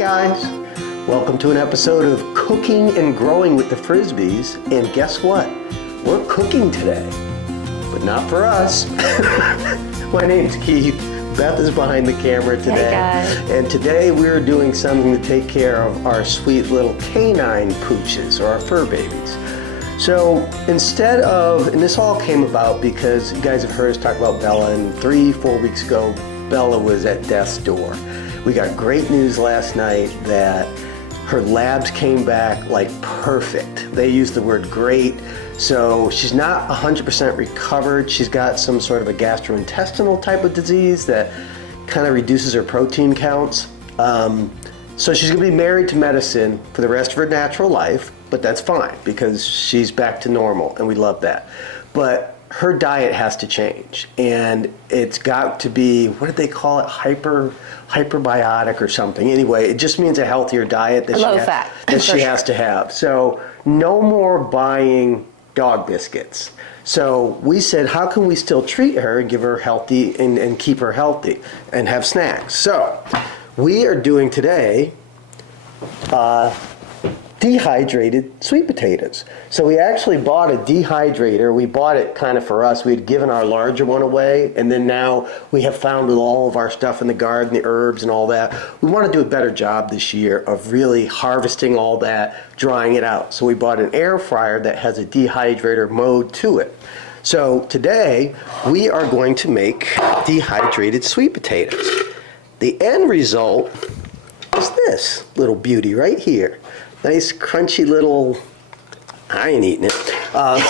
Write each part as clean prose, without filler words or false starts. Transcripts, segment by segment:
guys, welcome to an episode of Cooking and Growing with the Frisbys, and guess what? We're cooking today, but not for us. My name's Keith. Beth is behind the camera today. Hey guys. And today we're doing something to take care of our sweet little canine pooches, or our fur babies. So instead of, and this all came about because you guys have heard us talk about Bella, and 3-4 weeks ago, Bella was at death's door. We got great news last night that her labs came back like perfect. They used the word great. So she's not 100% recovered. She's got some sort of a gastrointestinal type of disease that kind of reduces her protein counts. So she's gonna be married to medicine for the rest of her natural life, but that's fine because she's back to normal and we love that. But her diet has to change, and it's got to be, what did they call it? Hyperbiotic or something. Anyway, it just means a healthier diet that she has to have. So no more buying dog biscuits. So we said, how can we still treat her and give her healthy and keep her healthy and have snacks? So we are doing today dehydrated sweet potatoes. So we actually bought a dehydrator. We bought it kind of for us. We had given our larger one away, and then now we have found with all of our stuff in the garden, the herbs and all that, we want to do a better job this year of really harvesting all that, drying it out. So we bought an air fryer that has a dehydrator mode to it. So today we are going to make dehydrated sweet potatoes. The end result is this little beauty right here. Nice crunchy little, I ain't eating it, but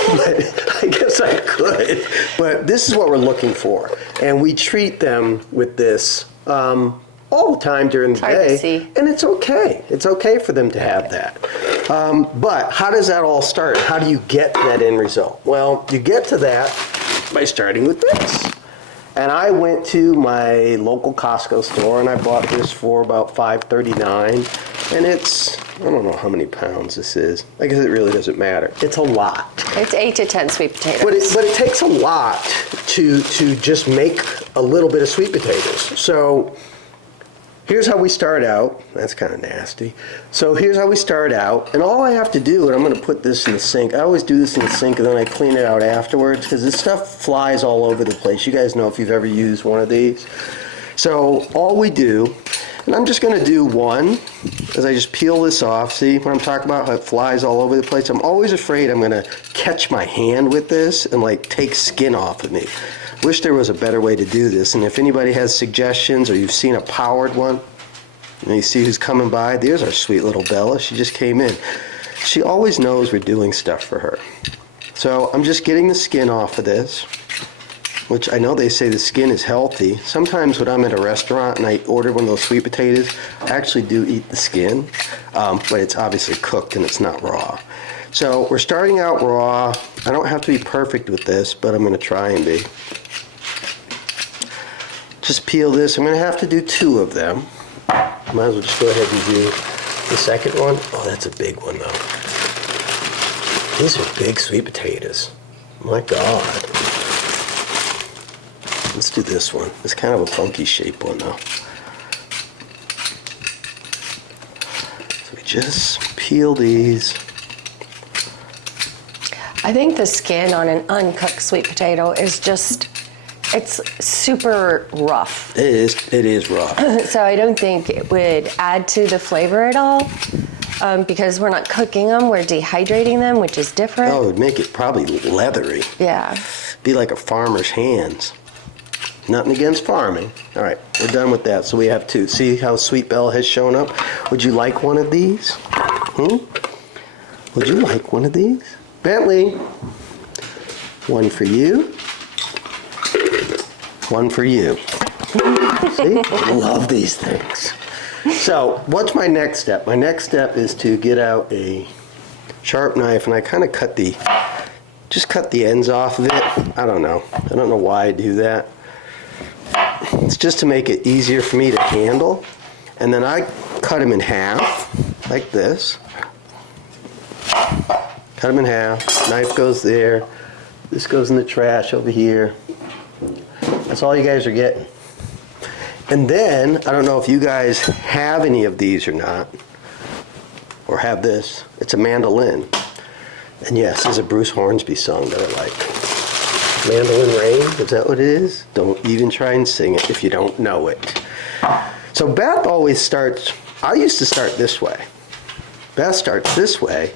I guess I could. But this is what we're looking for. And we treat them with this all the time during the day. And it's okay. It's okay for them to have that. But how does that all start? How do you get to that end result? Well, you get to that by starting with this. And I went to my local Costco store and I bought this for about $5.39. And it's, I don't know how many pounds this is. I guess it really doesn't matter. It's a lot. It's 8 to 10 sweet potatoes. But it takes a lot to just make a little bit of sweet potatoes. So here's how we start out. That's kind of nasty. So here's how we start out. And all I have to do, and I'm going to put this in the sink. I always do this in the sink and then I clean it out afterwards because this stuff flies all over the place. You guys know if you've ever used one of these. So all we do, and I'm just going to do one as I just peel this off. See what I'm talking about? How it flies all over the place. I'm always afraid I'm going to catch my hand with this and like take skin off of me. Wish there was a better way to do this. And if anybody has suggestions or you've seen a powered one, you see who's coming by? There's our sweet little Bella. She just came in. She always knows we're doing stuff for her. So I'm just getting the skin off of this, which I know they say the skin is healthy. Sometimes when I'm at a restaurant and I order one of those sweet potatoes, I actually do eat the skin, but it's obviously cooked and it's not raw. So we're starting out raw. I don't have to be perfect with this, but I'm going to try and be. Just peel this. I'm going to have to do 2 of them. Might as well just go ahead and do the second one. Oh, that's a big one though. These are big sweet potatoes. My God. Let's do this one. It's kind of a funky shaped one though. So we just peel these. I think the skin on an uncooked sweet potato is just, it's super rough. It is rough. So I don't think it would add to the flavor at all because we're not cooking them, we're dehydrating them, which is different. Oh, it would make it probably leathery. Yeah. Be like a farmer's hands. Nothing against farming. All right, we're done with that. So we have 2. See how Sweet Belle has shown up? Would you like one of these? Would you like one of these? Bentley, one for you, one for you. See, I love these things. So what's my next step? My next step is to get out a sharp knife and I kind of cut the ends off of it. I don't know why I do that. It's just to make it easier for me to handle. And then I cut them in half like this. Cut them in half, knife goes there, this goes in the trash over here. That's all you guys are getting. And then, I don't know if you guys have any of these or not, or have this. It's a mandolin. And yes, there's a Bruce Hornsby song that I like. Mandolin Rain, is that what it is? Don't even try and sing it if you don't know it. So Beth always starts, I used to start this way. Beth starts this way,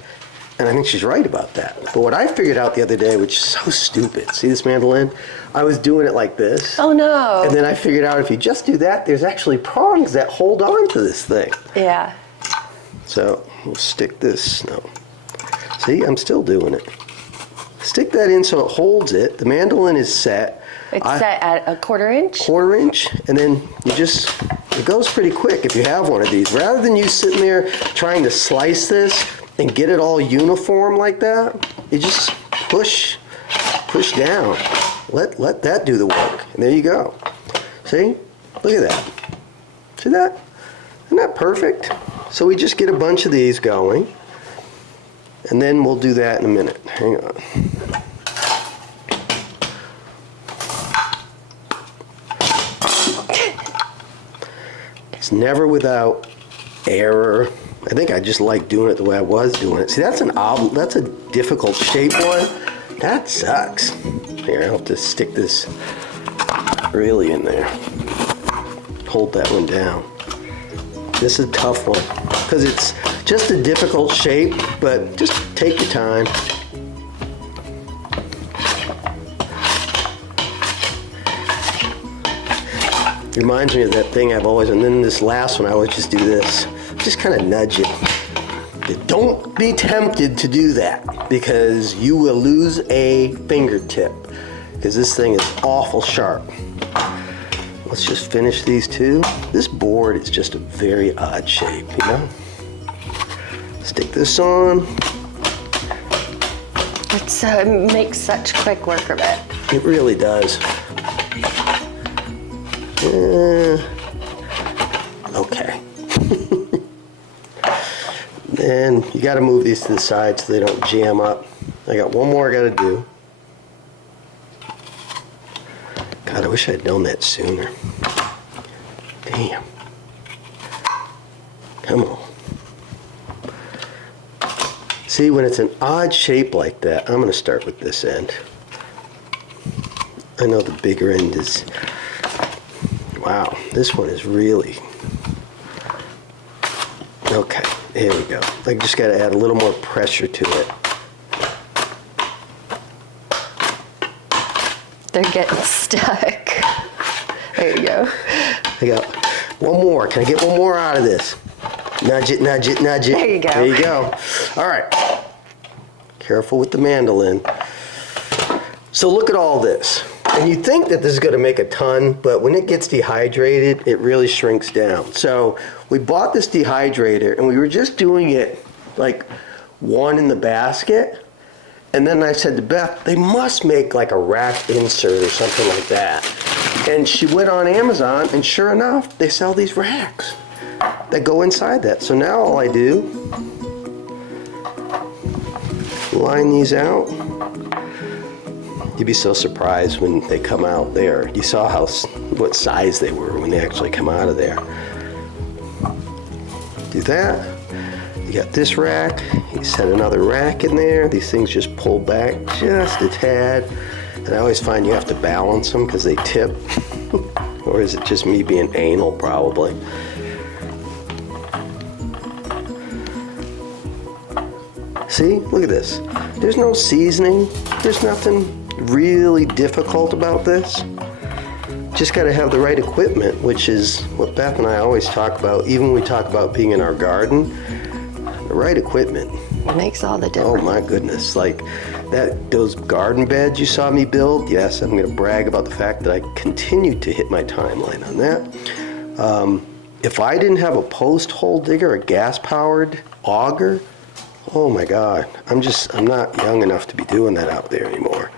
and I think she's right about that. But what I figured out the other day, which is so stupid, see this mandolin? I was doing it like this. Oh no. And then I figured out if you just do that, there's actually prongs that hold on to this thing. Yeah. So we'll stick this, no. See, I'm still doing it. Stick that in so it holds it. The mandolin is set. It's set at a 1/4 inch? 1/4 inch, and then you just, it goes pretty quick if you have one of these. Rather than you sitting there trying to slice this and get it all uniform like that, you just push down. Let that do the work, and there you go. See? Look at that. See that? Isn't that perfect? So we just get a bunch of these going, and then we'll do that in a minute. Hang on. It's never without error. I think I just like doing it the way I was doing it. See, that's a difficult shape one. That sucks. Here, I'll have to stick this really in there. Hold that one down. This is a tough one because it's just a difficult shape, but just take your time. Reminds me of that thing I've always, and then this last one I always just do this. Just kind of nudge it. Don't be tempted to do that because you will lose a fingertip because this thing is awful sharp. Let's just finish these two. This board is just a very odd shape, you know? Stick this on. It makes such quick work of it. It really does. Okay. Then you got to move these to the side so they don't jam up. I got one more I got to do. God, I wish I'd known that sooner. Damn. Come on. See, when it's an odd shape like that, I'm going to start with this end. I know the bigger end is... Wow, this one is really... Okay, here we go. I just got to add a little more pressure to it. They're getting stuck. There you go. I got one more. Can I get one more out of this? Nudge it, nudge it, nudge it. There you go. There you go. All right. Careful with the mandolin. So look at all this. And you think that this is going to make a ton, but when it gets dehydrated, it really shrinks down. So we bought this dehydrator, and we were just doing it like one in the basket. And then I said to Beth, they must make like a rack insert or something like that. And she went on Amazon, and sure enough, they sell these racks that go inside that. So now all I do, line these out. You'd be so surprised when they come out there. You saw what size they were when they actually come out of there. Do that. You got this rack. You set another rack in there. These things just pull back just a tad. And I always find you have to balance them because they tip. Or is it just me being anal, probably? See, look at this. There's no seasoning. There's nothing really difficult about this. Just got to have the right equipment, which is what Beth and I always talk about, even when we talk about being in our garden. The right equipment. It makes all the difference. Oh my goodness, like those garden beds you saw me build, yes, I'm going to brag about the fact that I continued to hit my timeline on that. If I didn't have a post hole digger, a gas-powered auger, oh my God, I'm not young enough to be doing that out there anymore.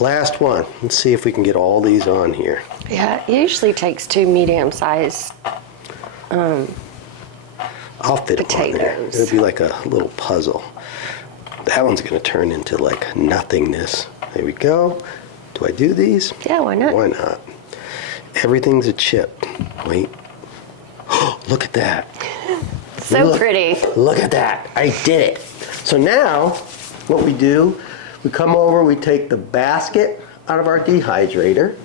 Last one. Let's see if we can get all these on here. Yeah, it usually takes 2 medium-sized I'll fit them on there. potatoes. It'll be like a little puzzle. That one's going to turn into like nothingness. There we go. Do I do these? Yeah, why not? Why not? Everything's a chip. Wait. Look at that. So pretty. Look at that. I did it. So now, what we do, we come over, we take the basket out of our dehydrator.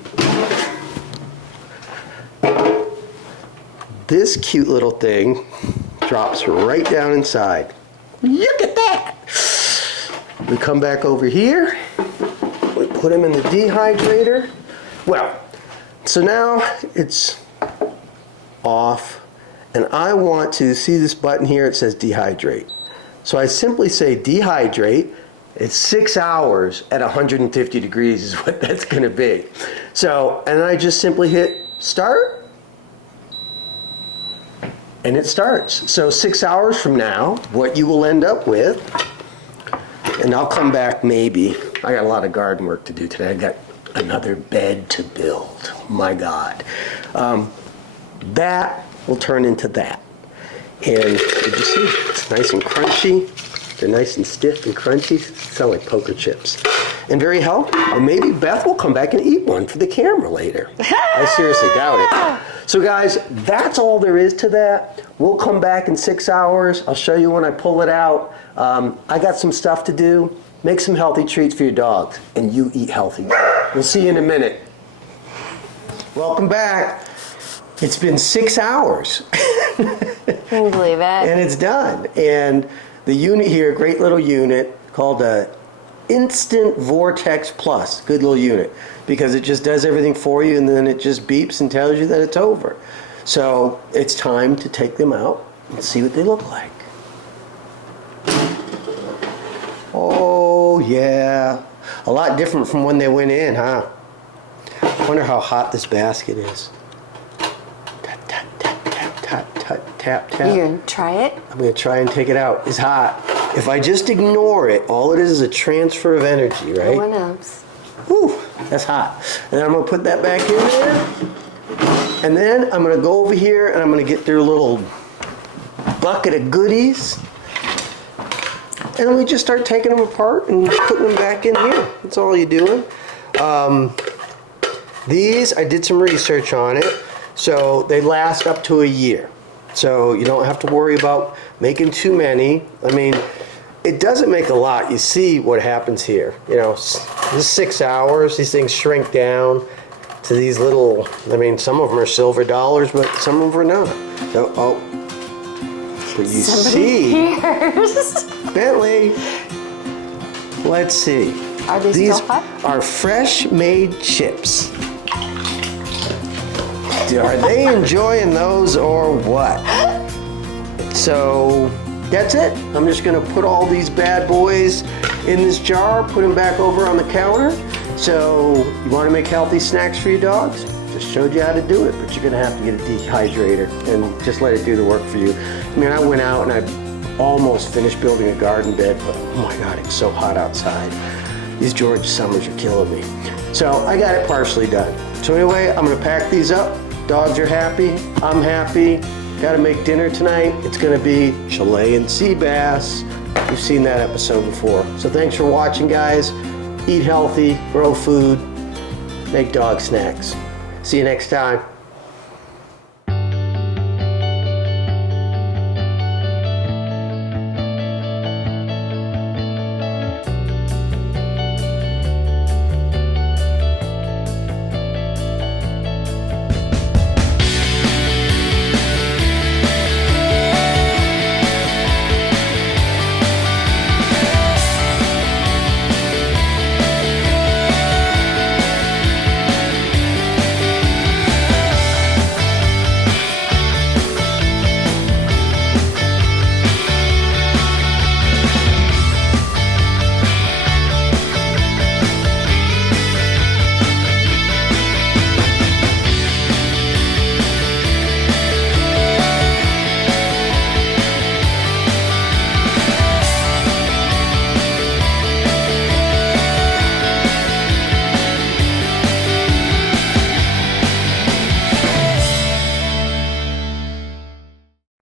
This cute little thing drops right down inside. Look at that. We come back over here. We put him in the dehydrator. Well, so now it's off. And I want to see this button here, it says dehydrate. So I simply say dehydrate. It's 6 hours at 150 degrees is what that's gonna be. So, and I just simply hit start, and it starts. So 6 hours from now, what you will end up with, and I'll come back maybe, I got a lot of garden work to do today. I got another bed to build, my God. That will turn into that. And did you see? It's nice and crunchy. They're nice and stiff and crunchy. Sound like poker chips. And very healthy. Or maybe Beth will come back and eat one for the camera later. I seriously doubt it. So guys, that's all there is to that. We'll come back in 6 hours. I'll show you when I pull it out. I got some stuff to do. Make some healthy treats for your dogs. And you eat healthy. We'll see you in a minute. Welcome back. It's been 6 hours. Can you believe it? And it's done. And the unit here, great little unit called a Instant Vortex Plus. Good little unit. Because it just does everything for you and then it just beeps and tells you that it's over. So it's time to take them out and see what they look like. Oh yeah. A lot different from when they went in, huh? Wonder how hot this basket is. Tap, tap. You gonna try it? I'm gonna try and take it out. It's hot. If I just ignore it, all it is a transfer of energy, right? No one else. Whew, that's hot. And then I'm gonna put that back in there. And then I'm gonna go over here and I'm gonna get their little bucket of goodies. And then we just start taking them apart and putting them back in here. That's all you're doing. These, I did some research on it. So they last up to a year. So you don't have to worry about making too many. I mean, it doesn't make a lot. You see what happens here. You know, this is 6 hours. These things shrink down to these little, I mean, some of them are silver dollars, but some of them are not. So, but you see, Bentley, let's see. Are these These still hot? are fresh made chips. Are they enjoying those or what? So that's it. I'm just gonna put all these bad boys in this jar, put them back over on the counter. So you wanna make healthy snacks for your dogs? Just showed you how to do it, but you're gonna have to get a dehydrator and just let it do the work for you. I mean, I went out and I almost finished building a garden bed, but oh my God, it's so hot outside. These Georgia summers are killing me. So I got it partially done. So anyway, I'm gonna pack these up. Dogs are happy, I'm happy. Gotta make dinner tonight. It's gonna be Chilean sea bass. You've seen that episode before. So thanks for watching, guys. Eat healthy, grow food, make dog snacks. See you next time.